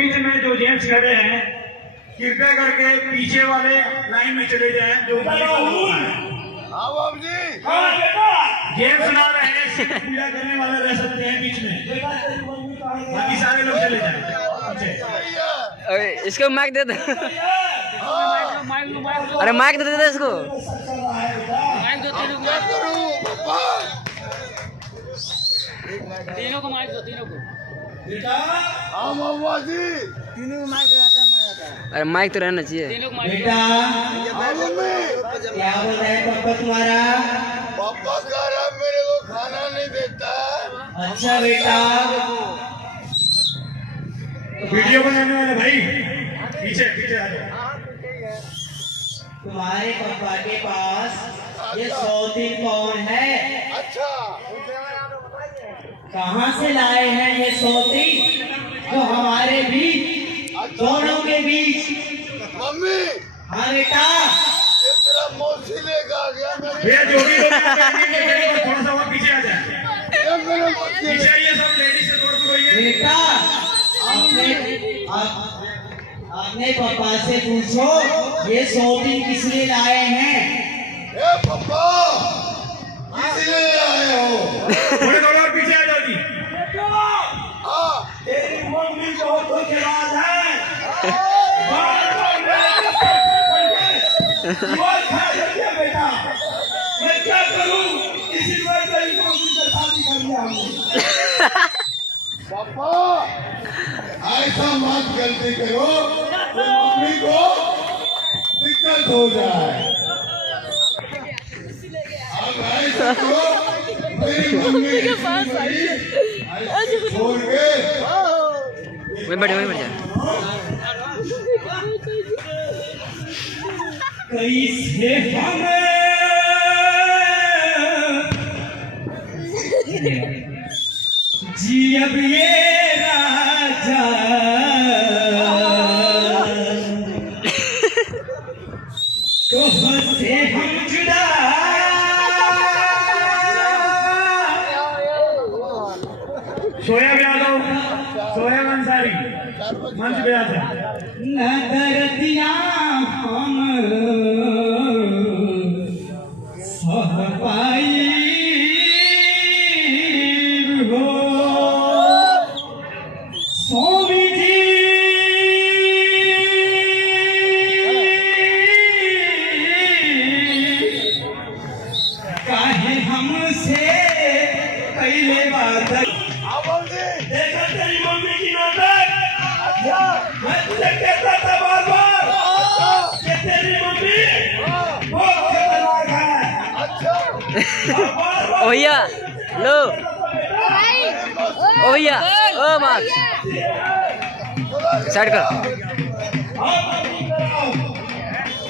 बीच में जो जेंट्स खड़े हैं कृपया करके पीछे वाले लाइन में चले जाएं। जो जेंट्स ना रहे, पूजा करने वाले रह सकते हैं बीच में, बाकी सारे लोग चले जाएं पीछे। इसको माइक दे दो। अरे माइक दे दे इसको। तीनों को माइक दो, तीनों को। अरे माइक तो रहना चाहिए। बेटा क्या बोल रहा है पापा तुम्हारा? पापा कह रहा मेरे को खाना नहीं देता। अच्छा बेटा, वीडियो बनाने वाले भाई पीछे पीछे आ जाओ। तुम्हारे पापा के पास ये सौतीन कौन है? अच्छा, कहाँ से लाए हैं ये सौतीन जो हमारे बीच, दोनों के बीच? मम्मी हाँ बेटा, ये तेरा मौसी लेकर आ गया। भैया जो भी लोग थोड़ा सा और पीछे आ जाए। ये मेरे मौसी पीछे आइए सब, लेडीज से थोड़ा दूर होइए। बेटा अपने पापा से पूछो ये सौतीन किस लिए लाए हैं? ए पापा इसलिए आए हो। थोड़े थोड़ा और पीछे आ जाओ जी। हाँ, तेरी मम्मी बहुत धोखेबाज है। बेटा मैं क्या करूं? इसी बात पर शादी कर लिया हमने। पापा ऐसा मत गलती करो तो मम्मी को दिक्कत हो जाए। अब ऐसा करो मेरी मम्मी के पास छोड़ के वही बढ़िया वही बढ़िया। कैसे जी अब ये राजा तो से हम जुदा। सोया यादव, सोया अंसारी मंच पे आ जाए। न दर्दियाँ हम सह पाई हो स्वामी जी, काहे हमसे पहले बात। देखा तेरी मम्मी की नाटक। मैं तुझे कहता था बार बार कि तेरी मम्मी बहुत खतरनाक है। ओ भैया लो, ओ भैया ओ माँ साइड कर,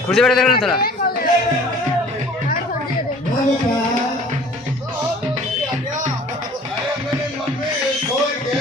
कुर्सी बैठे देखो ना थोड़ा। अरे मेरी मम्मी ये छोड़ के